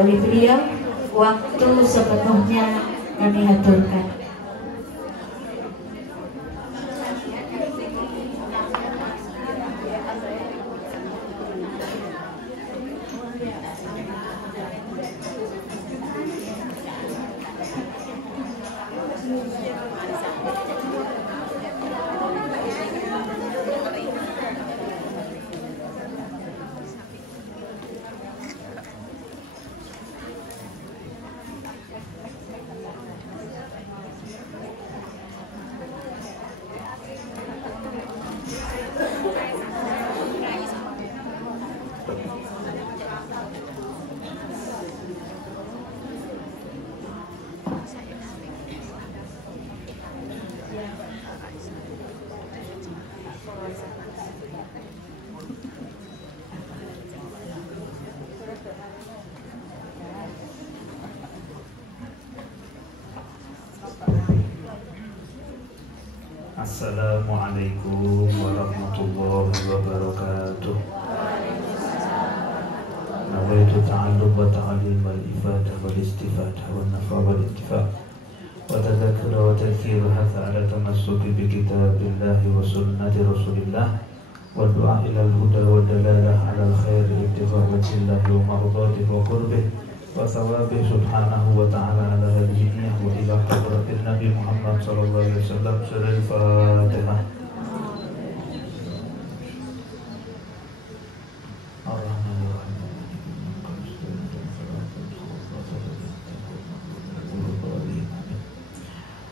oleh beliau, waktu sepenuhnya kami haturkan. Assalamualaikum warahmatullahi wabarakatuh. Nawaitu ta'allum wa ta'alim wal ifadah wal istifadah wal nafa wal intifah wa tadhakura wa tadhkir hatha ala tamassuki bi kitabillahi wa sunnati rasulillah wa du'a ilal huda wa dalalah ala al-khair ibtigha wajhillahi wa mardatihi wa qurbih wa thawabih subhanahu wa ta'ala ala hadhihi niyah wa ila hadratin Nabi Muhammad sallallahu alaihi wasallam. Surah Al-Fatihah.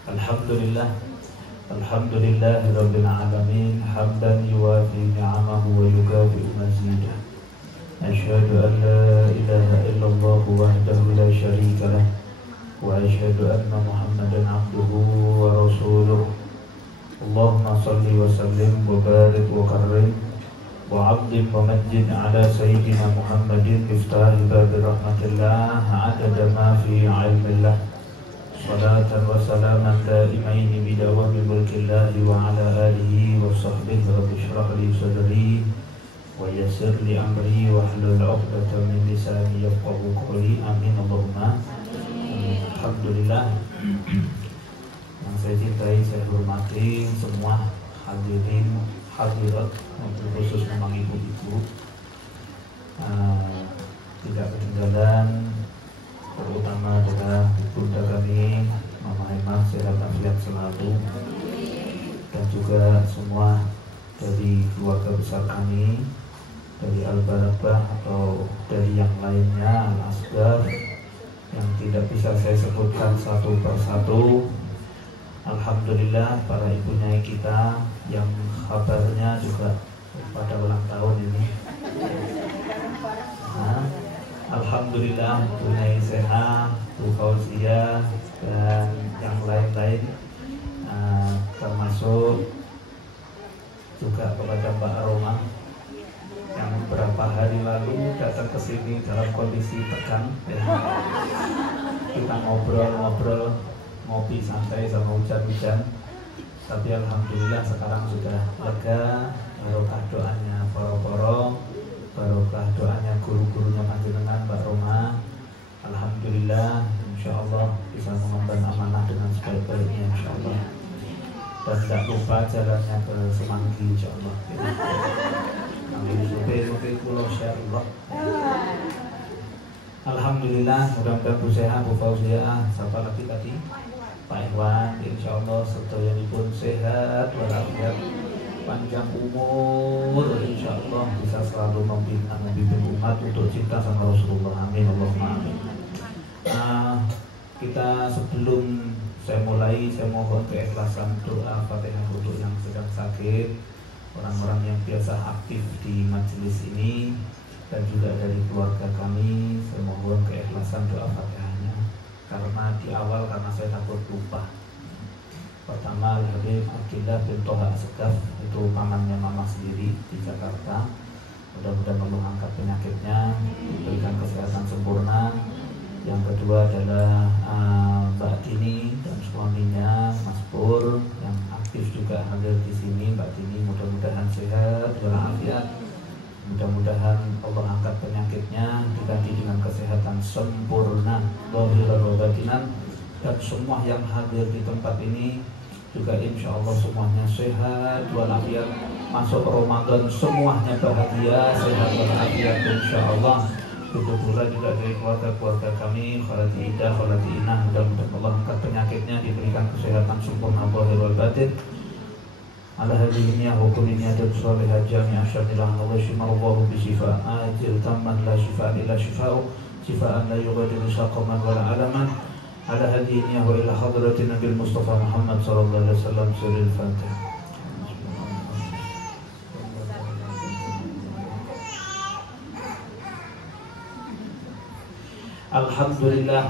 Alhamdulillah, alhamdulillah rabbil alamin, hamdan yuwafi ni'amahu wa yukafi'u mazidah. Asyhadu an la ilaha illallah wahdahu la syarika lah wa asyhadu anna Muhammadan abduhu wa rasuluh. Allahumma salli wa sallim wa barik wa karrim wa 'azzim wa majjid ala sayyidina Muhammadin miftahi babi rahmatillah adada ma fi 'ilmillah. Salatan wa salaman daimaini bidawami mulkillah wa ala alihi wa sahbihi. Rabbi shrah li sadri wa yassir li amri wa hlul 'uqdatam min lisani yafqahu qawli. Amin Allahumma. Alhamdulillah. Yang saya cintai, saya hormati semua hadirin hadirat, khusus memang ibu-ibu. Tidak ketinggalan, terutama adalah bunda kami, Mama Emma, sehat afiat selalu, dan juga semua dari keluarga besar kami, dari Al-Barakah atau dari yang lainnya, Al-Asgar, yang tidak bisa saya sebutkan satu persatu. Alhamdulillah, para ibunya kita yang kabarnya juga pada ulang tahun ini. Alhamdulillah, Bunai Seha, Bu Fauzia, dan yang lain-lain, termasuk juga kepada Mbak Aroma yang beberapa hari lalu datang ke sini dalam kondisi tegang. Kita ngobrol-ngobrol, ngopi santai sama hujan-hujan, tapi alhamdulillah sekarang sudah lega. Barokah doanya poro-poro, barokah doanya guru-gurunya panjenengan Mbak Roma. Alhamdulillah, insya Allah bisa mengemban amanah dengan sebaik-baiknya insya Allah. Dan tidak lupa jalannya ke Semanggi insya Allah. Amin. Supaya pulau syarullah. Alhamdulillah, mudah-mudahan Bu Seha, Bu Fauzia, siapa lagi tadi? Pak Iwan, insya Allah semuanya pun sehat walafiat, panjang umur, insya Allah bisa selalu membimbing umat untuk cinta sama Rasulullah. Amin Allahumma amin. Kita sebelum saya mulai, saya mohon keikhlasan doa Fatihah untuk yang sedang sakit, orang-orang yang biasa aktif di majelis ini, dan juga dari keluarga kami. Saya mohon keikhlasan doa Fatihahnya, karena di awal karena saya takut lupa. Pertama, Habib Abdillah bin Toha Asgaf, itu pamannya mama sendiri di Jakarta. Mudah-mudahan Allah angkat penyakitnya, diberikan kesehatan sempurna. Yang kedua adalah Mbak Dini dan suaminya Mas Pur yang aktif juga hadir di sini. Mbak Dini mudah-mudahan sehat walafiat, Mudah-mudahan Allah angkat penyakitnya, diganti dengan kesehatan sempurna, zahiran wa batinan, dan semua yang hadir di tempat ini juga insya Allah semuanya sehat walafiat, masuk Ramadan semuanya bahagia, sehat walafiat insya Allah. Begitu pula juga dari keluarga-keluarga kami, khalati Ida, khalati Inah, mudah-mudahan Allah angkat penyakitnya, diberikan kesehatan sempurna zahir wal batin. Ala hadhihi wa kulli niyatin salihah jami'a syamillah wa shimallahu bi shifa ajil tamman la shifa illa shifa'u shifa'an la yughadiru saqaman wa la alaman. Ala hadhihi wa ila hadratin Nabi Mustafa Muhammad sallallahu alaihi wasallam. Suril Fatihah. Alhamdulillah.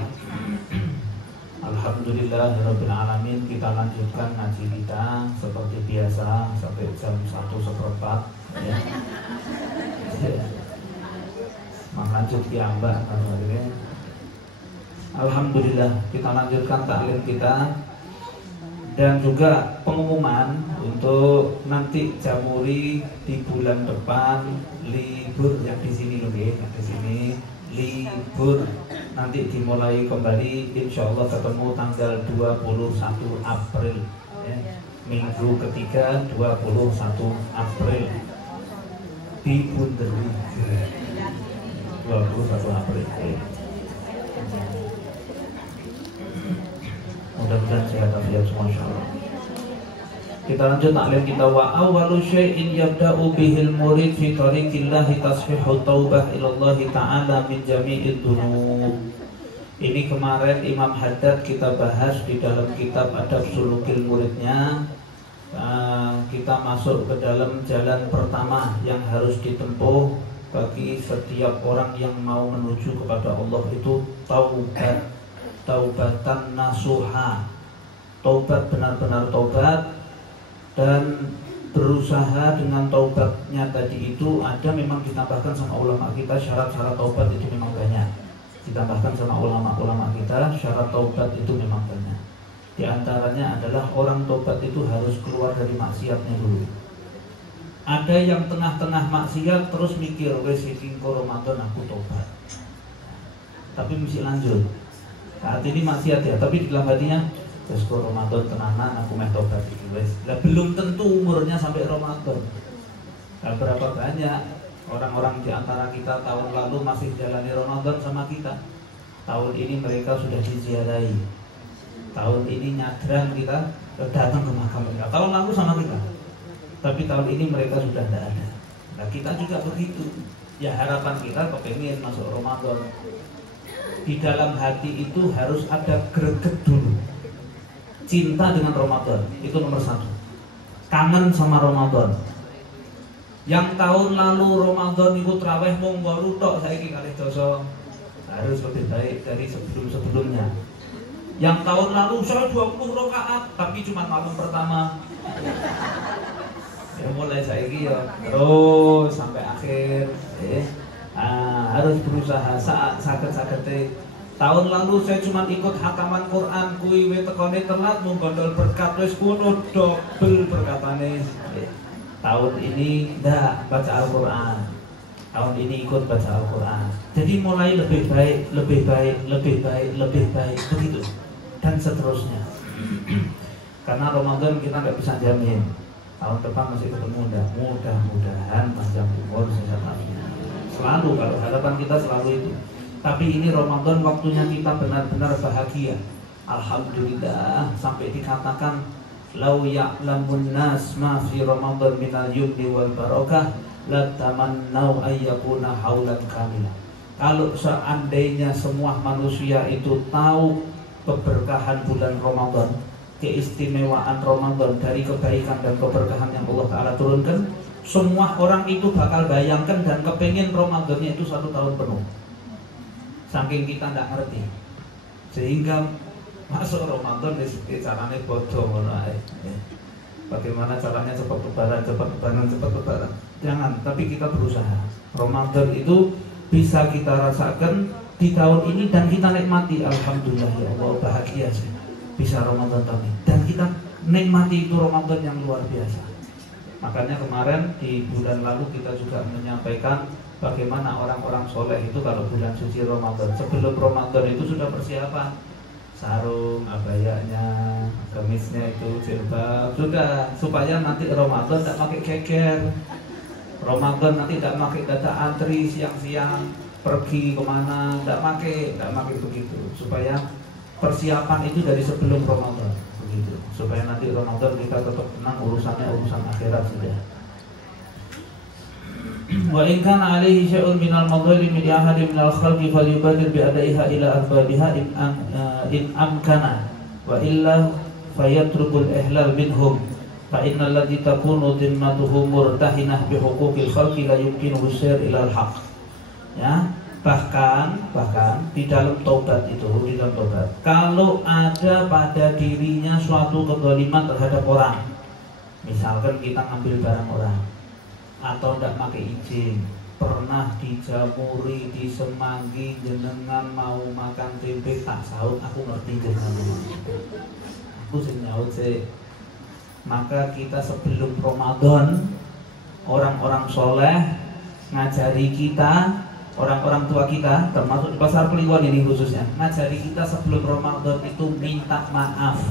Alhamdulillahirabbil alamin. Kita lanjutkan ngaji kita seperti biasa sampai jam 1:15 ya. Lanjut ya Mbak. Alhamdulillah, kita lanjutkan taklim kita dan juga pengumuman untuk nanti Jamuri di bulan depan libur, yang di sini loh, yang di sini libur. Nanti dimulai kembali insya Allah ketemu tanggal 21 April ya. Minggu ketiga 21 April di Bunderi 21 April ya. Mudah-mudahan sehat walafiat semua insyaallah. Kita lanjut taklim kita. Wa awwalu syai'in yabda'u bihil murid fi tariqillahi tasfihu taubah ilallahi ta'ala min jami'id dunub. Ini kemarin Imam Haddad kita bahas di dalam kitab Adab Sulukil Muridnya. Kita masuk ke dalam jalan pertama yang harus ditempuh bagi setiap orang yang mau menuju kepada Allah, itu taubat, taubatan nasuha, taubat benar-benar taubat. Dan berusaha dengan taubatnya tadi itu ada memang ditambahkan sama ulama kita, syarat-syarat taubat itu memang banyak. Ditambahkan sama ulama-ulama kita, syarat taubat itu memang banyak. Di antaranya adalah orang taubat itu harus keluar dari maksiatnya dulu. Ada yang tengah-tengah maksiat terus mikir, wes iki Ramadan aku taubat, tapi mesti lanjut. Saat ini maksiat ya, tapi di dalam hatinya terus Ramadan tenanan aku meh tobat iki wis. Lah belum tentu umurnya sampai Ramadan. Nah, berapa banyak orang-orang di antara kita tahun lalu masih jalani Ramadan sama kita. Tahun ini mereka sudah diziarahi. Tahun ini nyadran kita datang ke makam mereka. Tahun lalu sama kita. Tapi tahun ini mereka sudah tidak ada. Nah, kita juga begitu. Ya harapan kita kepengen masuk Ramadan. Di dalam hati itu harus ada greget dulu. Cinta dengan Ramadan, itu nomor satu. Kangen sama Ramadan. Yang tahun lalu Ramadan itu traweh mung baru tok, saiki kalih dosa. Harus lebih baik dari sebelum-sebelumnya. Yang tahun lalu saya 20 rakaat tapi cuma malam pertama. Ya mulai saiki ya terus sampai akhir. Harus berusaha sakit-sakit. Tahun lalu saya cuma ikut hataman Quran, kuwi tekone telat mung gondol berkat wis kuno dobel berkatane. Tahun ini ndak baca Al-Qur'an. Tahun ini ikut baca Al-Qur'an. Jadi mulai lebih baik, lebih baik, lebih baik, lebih baik begitu. Dan seterusnya. Karena Ramadan kita nggak bisa jamin. Tahun depan masih ketemu ndak? Mudah-mudahan panjang umur sehat walafiat. Selalu kalau harapan kita selalu itu. Tapi ini Ramadan waktunya kita benar-benar bahagia. Alhamdulillah, sampai dikatakan lau ya'lamun nas ma fi Ramadan minal yumni wal barakah la tamannau ayyakuna haulan kamila. Kalau seandainya semua manusia itu tahu keberkahan bulan Ramadan, keistimewaan Ramadan dari kebaikan dan keberkahan yang Allah Ta'ala turunkan, semua orang itu bakal bayangkan dan kepengen Ramadannya itu 1 tahun penuh. Saking kita tidak ngerti, sehingga masuk Ramadan caranya bodoh ngono ae. Bagaimana caranya cepat lebaran, cepat lebaran, cepat lebaran. Jangan, tapi kita berusaha. Ramadan itu bisa kita rasakan di tahun ini dan kita nikmati. Alhamdulillah ya Allah, bahagia sih bisa Ramadan tahun ini. Dan kita nikmati itu Ramadan yang luar biasa. Makanya kemarin di bulan lalu kita juga menyampaikan bagaimana orang-orang soleh itu kalau bulan suci Ramadan, sebelum Ramadan itu sudah persiapan sarung, abayanya, gamisnya itu, jilbab, sudah, supaya nanti Ramadan tidak pakai geger, Ramadan nanti tidak pakai data antri siang-siang pergi kemana, tidak pakai begitu, supaya persiapan itu dari sebelum Ramadan begitu, supaya nanti Ramadan kita tetap tenang, urusan akhirat sudah. Wa in kana alaihi syai'un minal madhalim li ahadin minal khalqi falyubadir bi adaiha ila asbabiha in amkana wa illa fayatrukul ihlal minhum fa innal ladzi takunu dhimmatuhu murtahinah bi huquqil khalqi la yumkinu usyir ila al-haq. Ya, bahkan di dalam taubat itu, di dalam taubat, kalau ada pada dirinya suatu kezaliman terhadap orang, misalkan kita ngambil barang orang atau tidak pakai izin, pernah dijamuri, disemanggi, jenengan mau makan tempe tak sahut, aku ngerti jenengan, aku senyaut sih. Maka kita sebelum Ramadan, orang-orang soleh ngajari kita, orang-orang tua kita, termasuk di Pasar Kliwon ini khususnya, ngajari kita sebelum Ramadan itu minta maaf.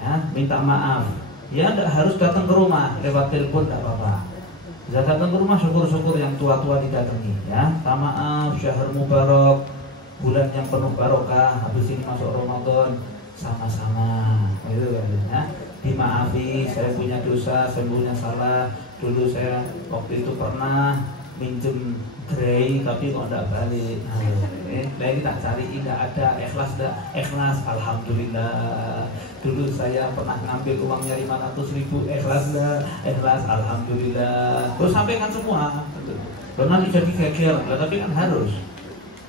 Ya, minta maaf. Ya, tidak harus datang ke rumah, lewat telepon tidak apa-apa. Bisa datang ke rumah, syukur-syukur yang tua-tua didatangi. Ya, minta maaf, syahr mubarak, bulan yang penuh barokah, habis ini masuk Ramadan, sama-sama. Itu ya. Dimaafi, saya punya dosa, saya punya salah. Dulu saya waktu itu pernah minjem grey tapi kok tidak balik. Nah ini tak cari, tidak ada, ikhlas, alhamdulillah. Dulu saya pernah ngambil uangnya 500.000, ikhlas, alhamdulillah. Terus sampaikan semua. Karena jadi geger, tapi kan harus.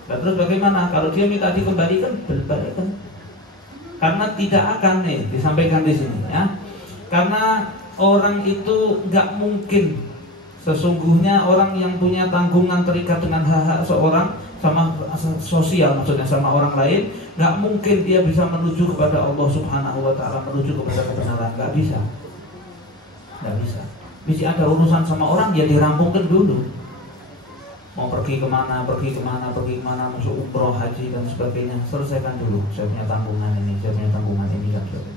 Nah, terus bagaimana kalau dia minta dikembalikan, berbalikan? Karena tidak akan disampaikan di sini ya. Karena orang itu nggak mungkin, sesungguhnya orang yang punya tanggungan terikat dengan hak-hak seorang sama sosial, maksudnya sama orang lain, nggak mungkin dia bisa menuju kepada Allah Subhanahu Wa Taala, menuju kepada kebenaran, nggak bisa. Mesti ada urusan sama orang, ya dirampungkan dulu. Mau pergi kemana, masuk umroh, haji dan sebagainya, selesaikan dulu. Saya punya tanggungan ini dan sebagainya.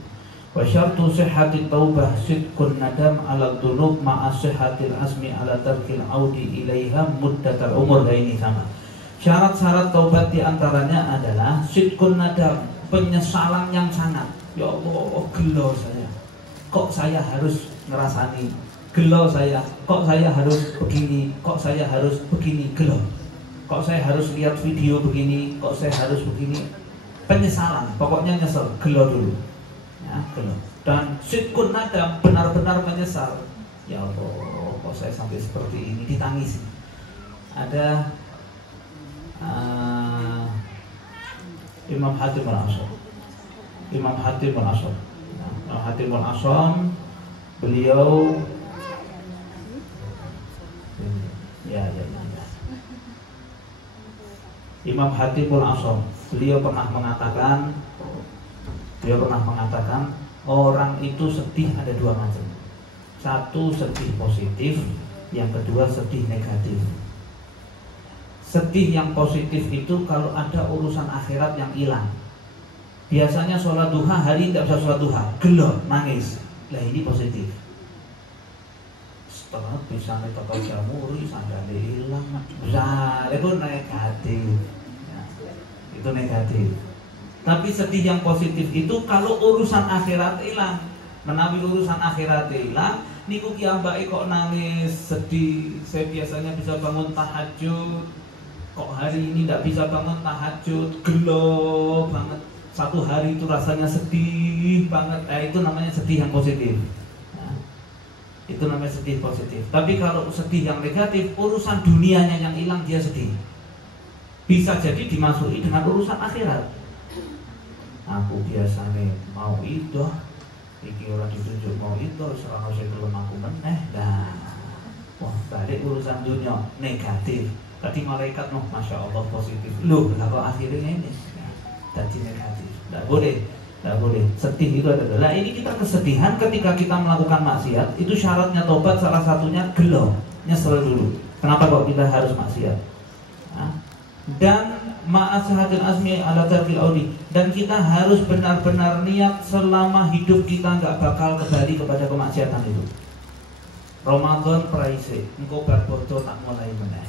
Wa syartu sihhatit taubah sidqun nadam 'ala dzunub ma'a sihhatil azmi 'ala tarkil audi ilaiha muddatal umur. Ini sama. Syarat-syarat taubat diantaranya adalah sidqun nadam, penyesalan yang sangat. Ya Allah, gelo saya. Kok saya harus ngerasani? Gelo saya. Kok saya harus begini? Kok saya harus begini? Gelo. Kok saya harus lihat video begini? Kok saya harus begini? Penyesalan, pokoknya nyesel, gelo dulu. Ya, dan sidqun nadam, benar-benar menyesal. Ya Allah, kok saya sampai seperti ini, ditangisi. Ada Imam Hatim al-Asham. Imam Hatim al-Asham, beliau Imam Hatim al-Asham, beliau pernah mengatakan orang itu sedih ada dua macam. Satu sedih positif, yang kedua sedih negatif. Sedih yang positif itu kalau ada urusan akhirat yang hilang. Biasanya sholat duha, hari tidak bisa sholat duha, gelo, nangis. Lah ini positif. Setelah bisa netok jamuri, sandalnya hilang, itu negatif. Ya, itu negatif. Tapi sedih yang positif itu kalau urusan akhirat hilang. Menawi urusan akhirat hilang, niku kiambake kok nangis, sedih. Saya biasanya bisa bangun tahajud, kok hari ini tidak bisa bangun tahajud, gelo banget. Satu hari itu rasanya sedih banget. Itu namanya sedih yang positif. Nah, itu namanya sedih positif. Tapi kalau sedih yang negatif, urusan dunianya yang hilang dia sedih. Bisa jadi dimasuki dengan urusan akhirat. Aku biasanya mau itu, iki orang ditunjuk mau itu, selama saya belum aku meneh. Nah, wah balik urusan dunia negatif. Tadi malaikat masya Allah positif. Loh, kalau akhirnya ini tadi negatif. Tidak boleh. Tidak boleh. Sedih itu adalah, ini kita kesedihan ketika kita melakukan maksiat. Itu syaratnya tobat salah satunya gelo, nyesel dulu. Kenapa kok kita harus maksiat? Dan ma'ashahatil azmi ala tarfil audi, dan kita harus benar-benar niat selama hidup kita nggak bakal kembali kepada kemaksiatan itu. Ramadan praise, engkau berbodoh tak mulai meneh.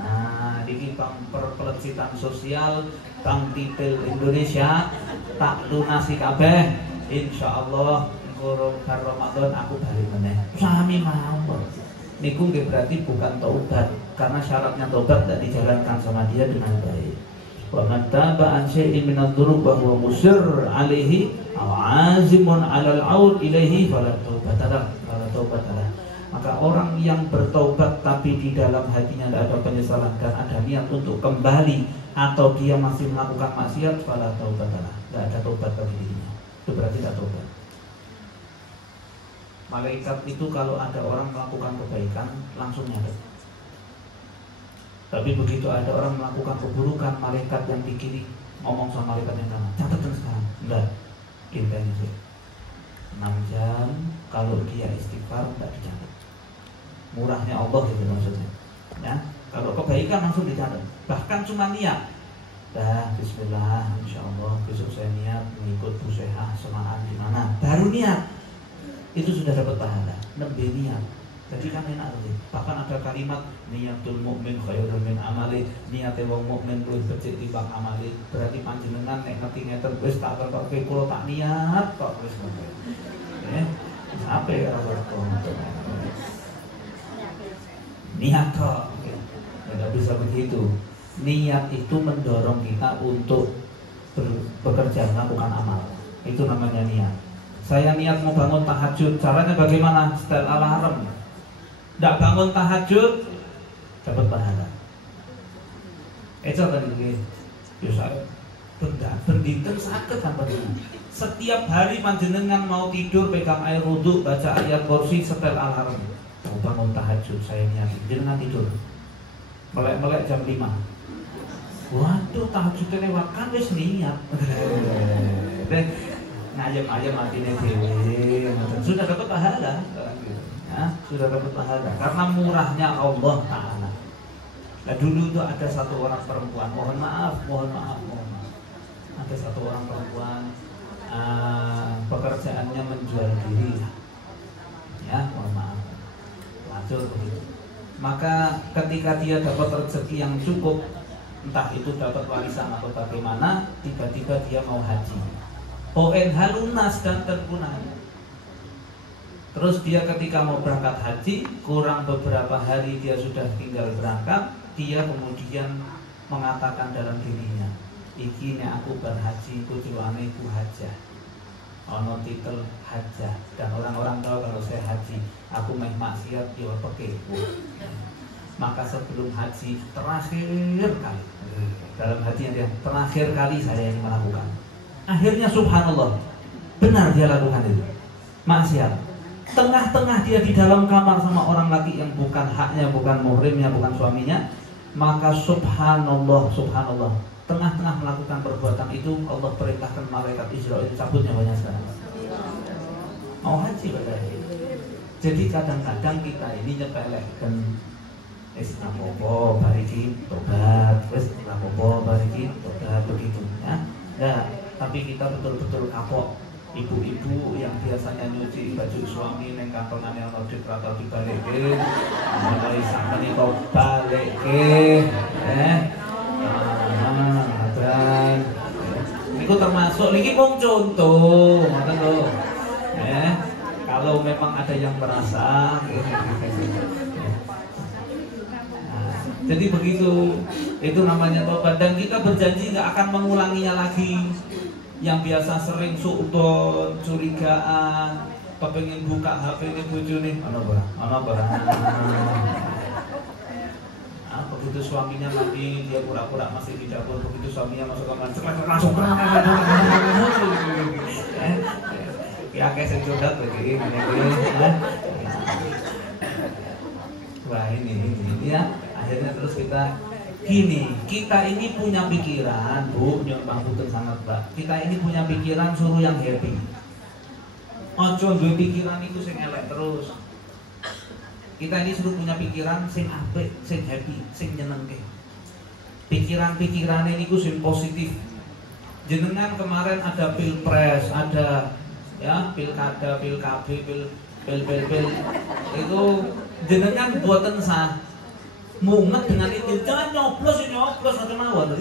Nah, ini perpelecitan sosial tang titel Indonesia tak lunasi kabeh. Insyaallah engkau Ramadan aku balik meneh. Sami mawon. Niku berarti bukan taubat, karena syaratnya taubat tidak dijalankan sama dia dengan baik. Wa man taba an syai'in min adh-dhunub wa huwa musir 'alaihi aw 'azimun 'alal 'aud ilaihi fala taubatalah. Maka orang yang bertobat tapi di dalam hatinya tidak ada penyesalan dan ada niat untuk kembali, atau dia masih melakukan maksiat, fala taubatalah. Tidak ada tobat bagi dirinya. Itu berarti tidak tobat. Malaikat itu kalau ada orang melakukan kebaikan langsung nyatet. Tapi begitu ada orang melakukan keburukan, malaikat yang di kiri ngomong sama malaikat yang kanan, catatkan sekarang. Enggak, kita ini sih 6 jam kalau dia istighfar enggak dicatat. Murahnya Allah itu maksudnya. Ya, kalau kebaikan langsung dicatat. Bahkan cuma niat. Dah, bismillah, insyaallah besok saya niat mengikut Bu Syehah semangat di mana. Baru niat. Itu sudah dapat pahala, nembe niat. Jadi kan enak lho. Bahkan ada kalimat niatul mukmin khairun min amali, niate wong mukmin luwih becik timbang amali. Berarti panjenengan nek ngerti ngeten wis tak terkoke kula tak niat kok wis ngono. Sampai ora niat kok. Enggak bisa begitu. Niat itu mendorong kita untuk bekerja melakukan amal. Itu namanya niat. Saya niat mau bangun tahajud, caranya bagaimana? Setel alarm. Tidak bangun tahajud, dapat pahala. Coba ini, ya saya bendinten sakit tanpa ini. Setiap hari panjenengan mau tidur, pegang air wudhu, baca ayat kursi, setel alarm. Mau bangun tahajud, saya niat. Jangan tidur. Melek-melek jam 5. Waduh, tahajudnya lewat kan wis niat. Ayam-ayam matinya dewe, sudah dapat pahala, ya, sudah dapat pahala karena murahnya Allah Taala. Nah, dulu itu ada satu orang perempuan, mohon maaf, ada satu orang perempuan, pekerjaannya menjual diri, ya, mohon maaf, lanjut begitu. Maka ketika dia dapat rezeki yang cukup, entah itu dapat warisan atau bagaimana, tiba-tiba dia mau haji. ONH lunas dan terpunan. Terus dia ketika mau berangkat haji, kurang beberapa hari dia sudah tinggal berangkat, dia kemudian mengatakan dalam dirinya, iki nek aku berhaji ku jiwane ku hajah. Ono titel hajah, dan orang-orang tahu kalau saya haji, aku meh maksiat yo peke. Maka sebelum haji terakhir kali, dalam hatinya dia terakhir kali saya ini melakukan. Akhirnya subhanallah, benar dia lakukan itu, maksiat. Tengah-tengah dia di dalam kamar sama orang laki yang bukan haknya, bukan muhrimnya, bukan suaminya. Maka subhanallah, tengah-tengah melakukan perbuatan itu, Allah perintahkan malaikat Israel cabut nyawanya sekarang. Mau haji berarti. Jadi kadang-kadang kita ini nyepelekkan rapopo bariki tobat, rapopo bariki tobat begitu ya. Nah, tapi kita betul-betul kapok. Ibu-ibu yang biasanya nyuci baju suami neng kantongannya ono atau dibalikin, mulai sampai kau balikin, dan itu termasuk ini pun contoh, maka tuh, kalau memang ada yang merasa, jadi begitu, itu namanya tobat, dan kita berjanji nggak akan mengulanginya lagi. Yang biasa sering suudon, curigaan, kepengen buka HP ini bojone, ana barang. Begitu suaminya mandi, dia pura-pura masih di dapur. Begitu suaminya masuk kamar, langsung ya kayak sejodat begini. Wah ini ya, akhirnya terus kita Gini, kita ini punya pikiran, Bu, yang Bang Putun sangat Mbak. Kita ini punya pikiran suruh yang happy. Ojo duwe pikiran itu sing elek terus. Kita ini suruh punya pikiran sing apik, sing happy, sing nyenengke. Pikiran-pikiran ini sing positif. Jenengan kemarin ada pilpres, ada ya pilkada, pilkab, pil itu jenengan buatan sah. Munget dengan itu, jangan nyoblos ada mawon.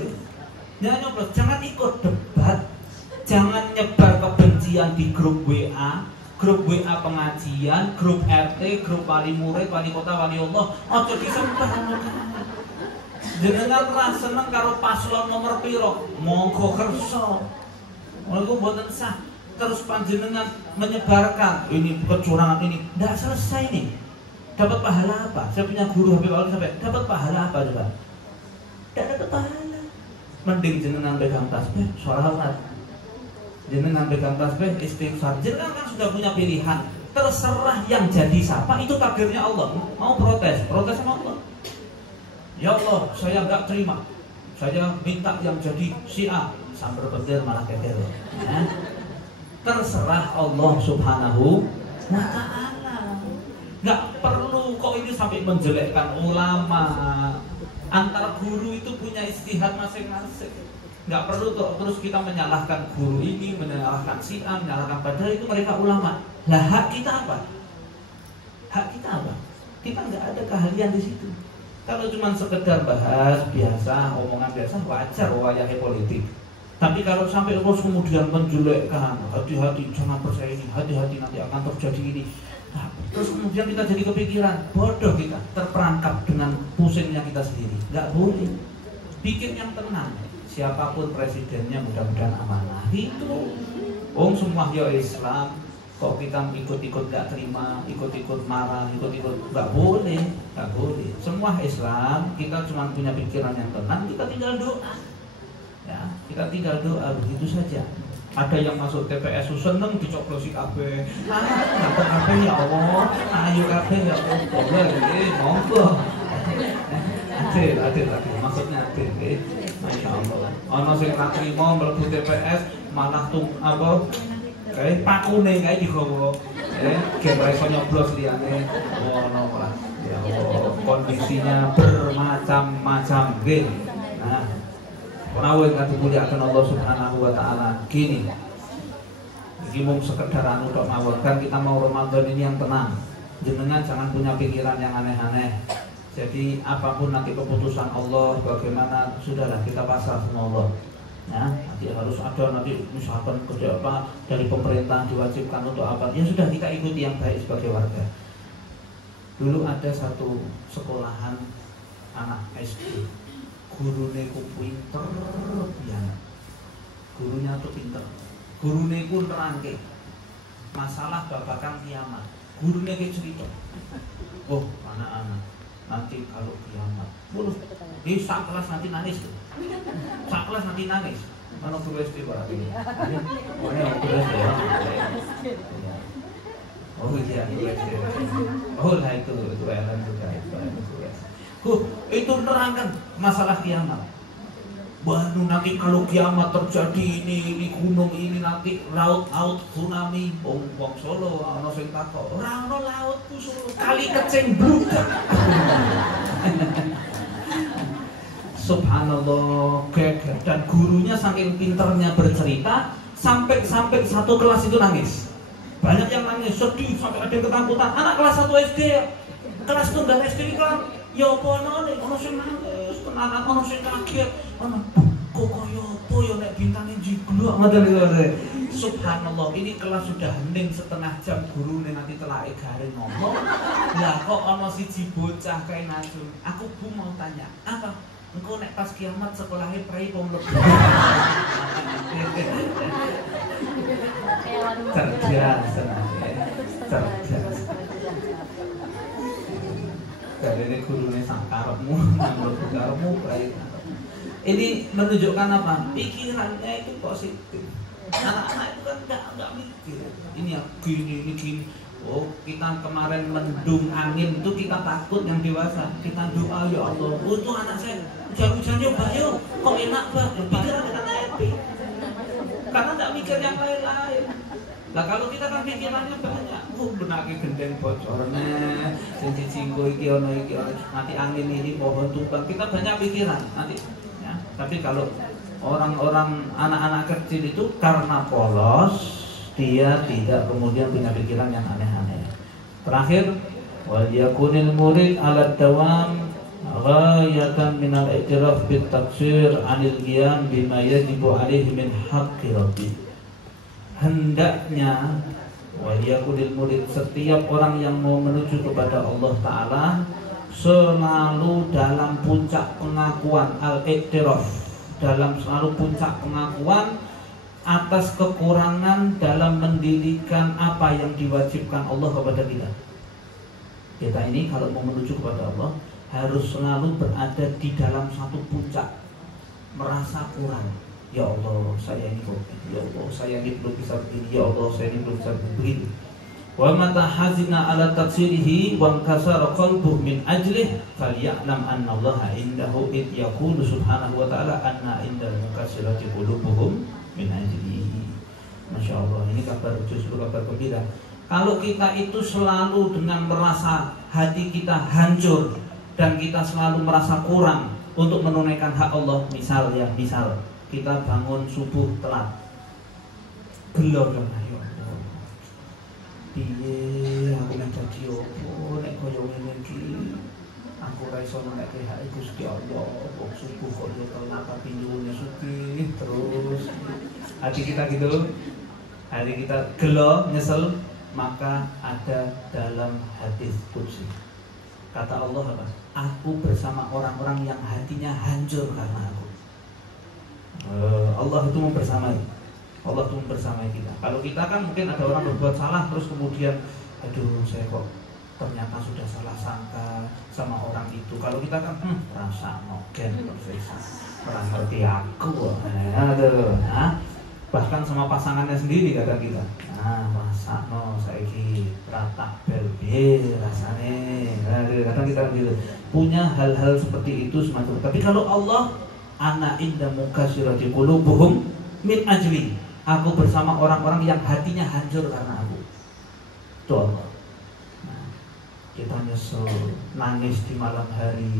Jangan nyoblos, jangan ikut debat, jangan nyebar kebencian di grup WA pengajian, grup RT, grup wali murid, wali kota, wali Allah. Ojo disembah. Jenengan ra seneng karo paslon nomor piro, monggo kersa. Monggo mboten sah. Terus panjenengan menyebarkan ini kecurangan ini, tidak selesai nih. Dapat pahala apa? Saya punya guru Habib Ali sampai dapat pahala apa coba? Tidak dapat pahala. Mending jenengan pegang tasbih, sholawat. Jenengan pegang tasbih, istighfar. Jenengan kan sudah punya pilihan. Terserah yang jadi siapa, itu takdirnya Allah. Mau protes sama Allah. Ya Allah, saya nggak terima. Saya minta yang jadi si A, sambar petir malah keker. Ya. Terserah Allah Subhanahu wa Ta'ala. Nggak perlu kok ini sampai menjelekkan ulama. Antar guru itu punya istihad masing-masing. Nggak perlu terus kita menyalahkan guru ini, menyalahkan si A, menyalahkan, padahal itu mereka ulama. Lah hak kita apa? Hak kita apa? Kita nggak ada keahlian di situ. Kalau cuma sekedar bahas biasa, omongan biasa, wajar wayahnya politik. Tapi kalau sampai terus kemudian menjelekkan, hati-hati jangan percaya ini, hati-hati nanti akan terjadi ini. Nah, terus kemudian kita jadi kepikiran, bodoh kita, terperangkap dengan pusingnya kita sendiri. Nggak boleh. Bikin yang tenang. Siapapun presidennya mudah-mudahan amanah. Itu. Semua ya Islam. Kok kita ikut-ikut nggak terima, ikut-ikut marah, ikut-ikut nggak boleh. Semua Islam. Kita cuma punya pikiran yang tenang. Kita tinggal doa. Ya, kita tinggal doa begitu saja. Ada yang masuk TPS seneng dicoblosi kabeh. Ngapa kabeh ya Allah. Ayo kabeh ya Allah. Boleh monggo. Adil. Maksudnya adil nggih. Masyaallah. Ana sing ra trimo mlebu TPS malah kae pakune kae digowo. Gen iso nyoblos liyane. Ono lah. Ya Allah, kondisinya bermacam-macam nggih. Nah, rawuh kang dimulyakaken Allah Subhanahu wa Ta'ala. Gini. Iki mung sekedar anu tok mawon, kan kita mau Ramadan ini yang tenang. Jenengan jangan punya pikiran yang aneh-aneh. Jadi apapun nanti keputusan Allah bagaimana, sudahlah kita pasrah sama Allah. Ya, nanti harus ada nanti misalkan kerja apa dari pemerintah diwajibkan untuk apa. Ya sudah, kita ikuti yang baik sebagai warga. Dulu ada satu sekolahan anak SD. Gurunya ku pinter banget. Gurunya tuh pinter. Gurunya ku nerangke masalah babakan kiamat. Gurunya kayak cerita. Oh, anak-anak, nanti kalau kiamat, ini sak kelas nanti nangis tuh. Sak kelas nanti nangis. Mana guru SD Pak? Oh ya, guru SD ya. Oh iya, guru SD. Oh lah itu Ellen juga itu. Itu nerangkan masalah kiamat. Waduh, nanti kalau kiamat terjadi ini gunung ini nanti laut tsunami. Wong Solo ana sing takok, ora ana laut ku Solo, kali kecing budak. Subhanallah, geger. Dan gurunya saking pinternya bercerita sampai satu kelas itu nangis. Banyak yang nangis, sedih sampai ada yang ketakutan. Anak kelas 1 SD, kelas tunggal SD kan. Ya apa ono sing nangis, tenanan ono sing kaget. Ono kok kaya apa ya nek bintangnya jiglok ngoten iki. Subhanallah, ini kelas sudah hening setengah jam, gurune nanti telake garing ngomong. Lah kok ono siji bocah kae langsung. Aku Bu mau tanya, apa? Engko nek pas kiamat sekolahnya prei wong mlebu. Cerdas. Dari gurune sangkarepmu, mlebu karepmu prei. Ini menunjukkan apa? Pikirannya itu positif. Anak-anak itu kan enggak mikir. Ini gini. Oh, kita kemarin mendung angin itu kita takut yang dewasa. Kita doa, ya Allah, untuk anak saya hujan-hujannya bayu, kok enak banget. Pikiran kita happy. Karena tidak mikir yang lain-lain. Nah kalau kita kan pikirannya banyak, benake gendeng bocornya, sing singgo iki ono nanti angin ini pohon tumbang, kita banyak pikiran nanti. Ya. Tapi kalau orang-orang anak-anak kecil itu karena polos, dia tidak kemudian punya pikiran yang aneh-aneh. Terakhir, wal yakunil murid ala dawam ghayatan minal i'tiraf bit taqsir 'anil qiyam bima yajibu 'alaihi min haqqi rabbi. Hendaknya waliyakulil murid, setiap orang yang mau menuju kepada Allah Ta'ala selalu dalam puncak pengakuan, al-iktiraf, dalam selalu puncak pengakuan atas kekurangan dalam mendirikan apa yang diwajibkan Allah kepada kita. Kita ini kalau mau menuju kepada Allah harus selalu berada di dalam satu puncak, merasa kurang. Ya Allah, saya ini kok, ya Allah, saya ini belum bisa begini, ya Allah, saya ini belum bisa begini. Wa mata hazina ala taqsirihi wa kasara qalbuhu min ajlih falya'lam anna Allah indahu id yaqulu subhanahu wa ta'ala anna indal mukassirati qulubuhum min ajlihi. Masya Allah, ini kabar justru kabar gembira. Kalau kita itu selalu dengan merasa hati kita hancur dan kita selalu merasa kurang untuk menunaikan hak Allah, misal kita bangun subuh telat, gelo dong, ayo piye aku nek dadi opo nek koyo ngene iki aku ora iso nek hak Gusti Allah kok subuh kok yo telat tapi nyuwun sugih terus hati kita gitu, hati kita gelo nyesel, maka ada dalam hadis qudsi kata Allah apa? Aku bersama orang-orang yang hatinya hancur karena aku. Allah itu membersamai. Allah itu membersamai kita. Kalau kita kan mungkin ada orang berbuat salah terus kemudian, aduh saya kok ternyata sudah salah sangka sama orang itu. Kalau kita kan rasa noken tersisa, orang ngerti aku. Bahkan sama pasangannya sendiri kadang kita. Masa no saiki rata belbe rasane. Kadang kita gitu. Punya hal-hal seperti itu semacam. Tapi kalau Allah ana inda mukassirati qulubuhum min ajli, aku bersama orang-orang yang hatinya hancur karena aku. Itu Allah. Nah, kita nyesel, nangis di malam hari,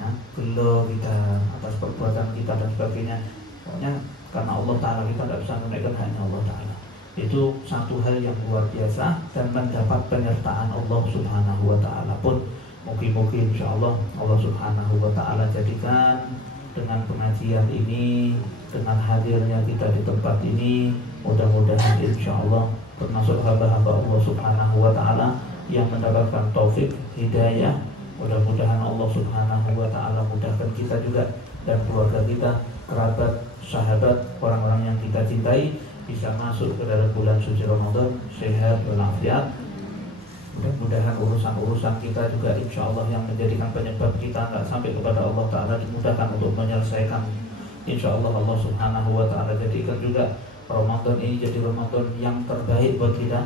ya, gelo kita atas perbuatan kita dan sebagainya. Pokoknya karena Allah Ta'ala kita tidak bisa menunaikan hanya Allah Ta'ala. Itu satu hal yang luar biasa dan mendapat penyertaan Allah Subhanahu wa Ta'ala pun mungkin insya Allah Allah Subhanahu wa Ta'ala jadikan dengan pengajian ini, dengan hadirnya kita di tempat ini, mudah-mudahan insya Allah termasuk hamba-hamba Allah Subhanahu wa Ta'ala yang mendapatkan taufik hidayah. Mudah-mudahan Allah Subhanahu wa Ta'ala mudahkan kita juga dan keluarga kita, kerabat, sahabat, orang-orang yang kita cintai bisa masuk ke dalam bulan suci Ramadan sehat walafiat. Mudah-mudahan urusan-urusan kita juga insya Allah yang menjadikan penyebab kita nggak sampai kepada Allah Ta'ala dimudahkan untuk menyelesaikan. Insya Allah Allah Subhanahu wa Ta'ala jadikan juga Ramadan ini jadi Ramadan yang terbaik buat kita,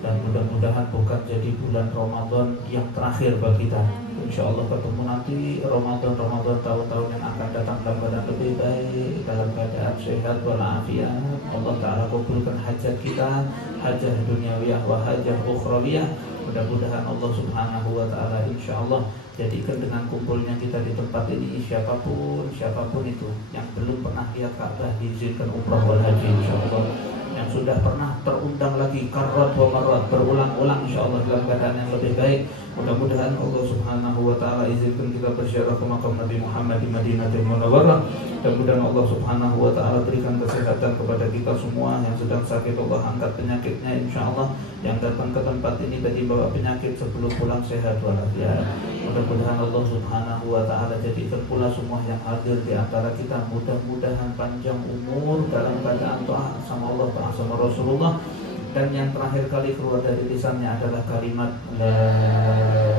dan mudah-mudahan bukan jadi bulan Ramadan yang terakhir bagi kita. Insya Allah ketemu nanti Ramadan tahun-tahun yang akan datang dalam keadaan lebih baik, dalam keadaan sehat walafiat. Allah Ta'ala kabulkan hajat kita, hajat duniawiyah wa hajat ukhrawiyah. Mudah-mudahan Allah Subhanahu wa Ta'ala insya Allah jadikan dengan kumpulnya kita di tempat ini siapapun itu yang belum pernah lihat Ka'bah diizinkan umrah wal haji insya Allah, yang sudah pernah terundang lagi karrat wa marrat berulang-ulang insya Allah dalam keadaan yang lebih baik. Mudah-mudahan Allah Subhanahu wa Ta'ala izinkan kita berziarah ke makam Nabi Muhammad di Madinatul Munawwarah. Mudah-mudahan Allah Subhanahu wa Ta'ala berikan kesehatan kepada kita semua. Yang sedang sakit Allah angkat penyakitnya insya Allah. Yang datang ke tempat ini tadi bawa penyakit sebelum pulang sehat walafiat. Mudah-mudahan Allah Subhanahu wa Ta'ala jadikan pula semua yang hadir di antara kita mudah-mudahan panjang umur dalam keadaan taat sama Allah, taat sama Rasulullah. Dan yang terakhir kali keluar dari lisannya adalah kalimat La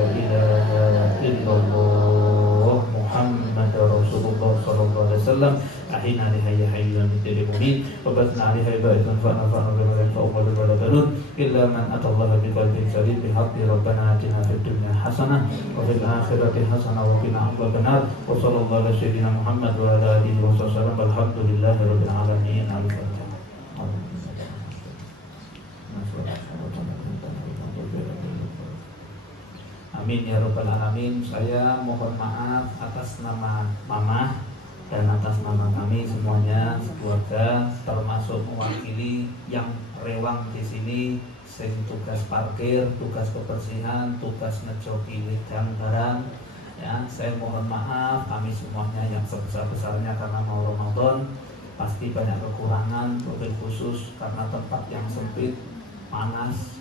ilaha illallah Muhammad Rasulullah sallallahu alaihi wasallam ahina li hayya hayyan min mu'min wa basna 'alaiha ibadatan fa nafa'na bima yanfa'u wa la tadurun illa man atallaha bi qalbin salim bi haqqi rabbana atina fid dunya hasanah wa fil akhirati hasanah wa qina adzabannar wa sallallahu ala sayyidina Muhammad wa ala alihi wa sallam alhamdulillahi rabbil alamin. Amin ya rabbal alamin. Saya mohon maaf atas nama Mama dan atas nama kami semuanya keluarga, termasuk mewakili yang rewang di sini, sing tugas parkir, tugas kebersihan, tugas ngejoki wedang barang. Ya, saya mohon maaf kami semuanya yang sebesar-besarnya karena mau Ramadan pasti banyak kekurangan, wabil khusus karena tempat yang sempit, panas,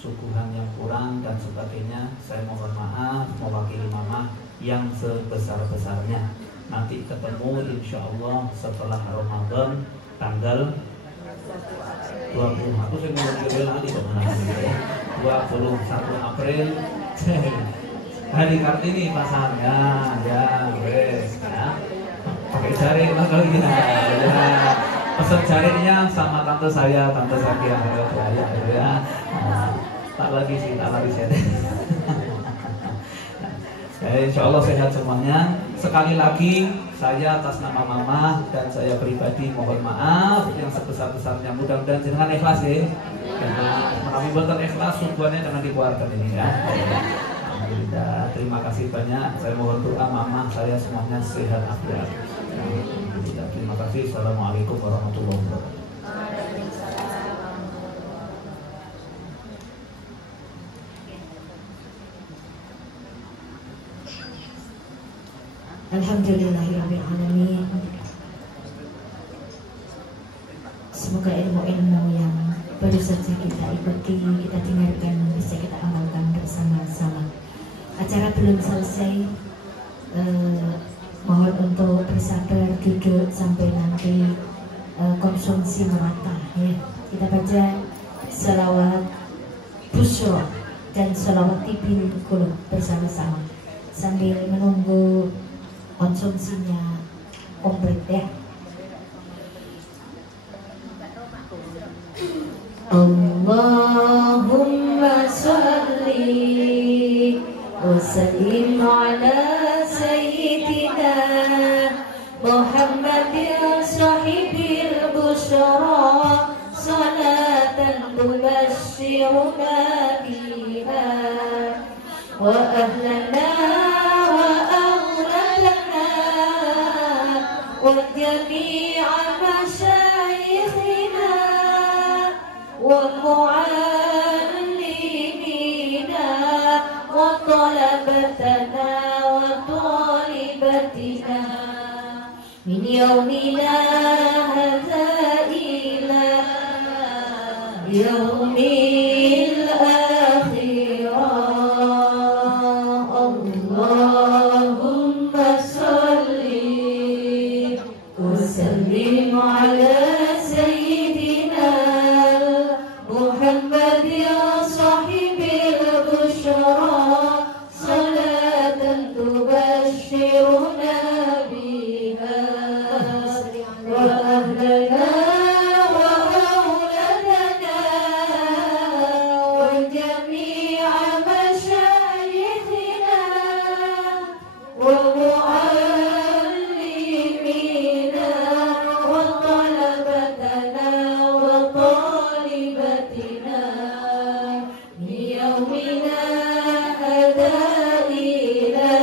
suguhan yang kurang dan sebagainya. Saya mohon maaf mewakili Mama yang sebesar-besarnya. Nanti ketemu insya Allah setelah Ramadan tanggal 21 April hari Kartini pasarnya ya wes ya pakai jaring lah kali ya pesan jaringnya sama tante saya tante Sakia ya tak lagi sih insya Allah sehat semuanya. Sekali lagi saya atas nama Mama dan saya pribadi mohon maaf yang sebesar-besarnya. Mudah-mudahan jangan ikhlas ya. Menawi boten ikhlas sungguhannya jangan dikeluarkan ini ya. Alhamdulillah. Terima kasih banyak. Saya mohon doa Mama saya semuanya sehat afiat. Alhamdulillah. Terima kasih. Assalamualaikum warahmatullahi wabarakatuh. Alhamdulillahirrahmanirrahim. Semoga ilmu-ilmu yang baru saja kita ikuti, kita dengarkan, bisa kita amalkan bersama-sama. Acara belum selesai, mohon untuk bersabar duduk sampai nanti konsumsi merata ya. Kita baca selawat Busyra dan selawat Tibil Qulub bersama-sama sambil menunggu konsumsinya komplit ya. Allahumma sholli wa sallim ala sayyidina Muhammadin sahibil busyara salatan tubashshiruna biha wa ahlana وجميع مشايخنا ومعلمينا وطلبتنا وطالبتنا من يومنا هذا إلى يوم الآخرة. اللهم وسلم على سيدنا محمد صاحب البشرى صلاة تبشرنا بها وأهلنا وأولادنا وجميع مشايخنا ومعلمينا وطلبتنا وطالبتنا من يومنا هذا إلى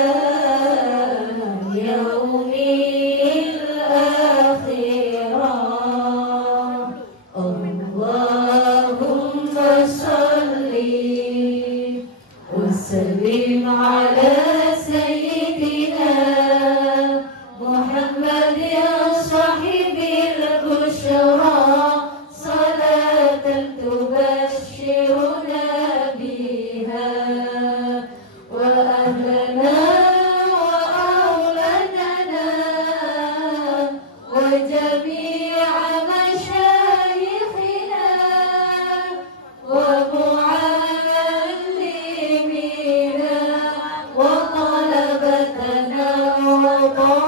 يوم الآخرة. اللهم صل وسلم على سيدنا محمد صاحب البشرى صلاة تبشرنا بها وأهلنا وأولادنا وجميع مشايخنا ومعلمينا وطلبتنا وطالبتنا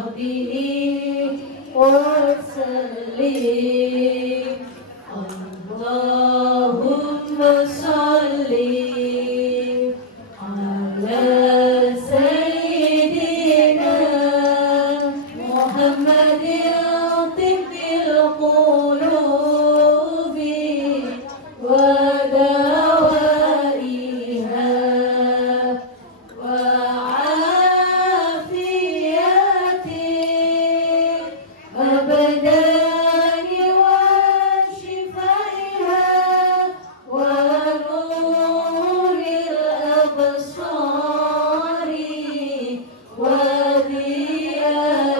وصحبه وسلم اللهم صل على سيدنا محمد طب القلوب ودوائها وعافية الأبدان وشفائها ونور الأبصار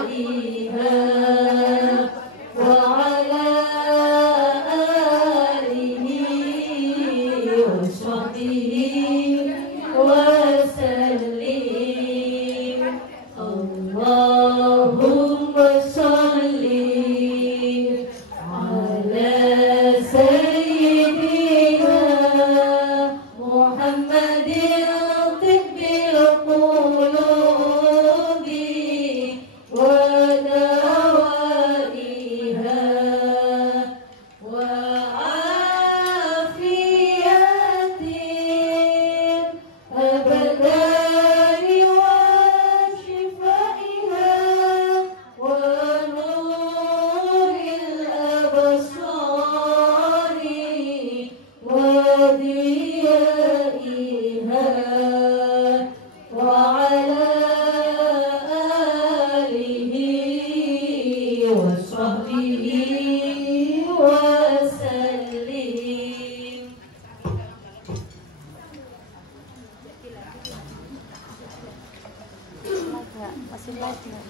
وضيائها وعلى آله وصحبه وسلم اللهم صل على سيدنا محمد طب القلوب ودوائها وعافية الأبدان وشفائها ونور الأبصار وضيائها وعلى آله وصحبه وسلم. Masih live nggak?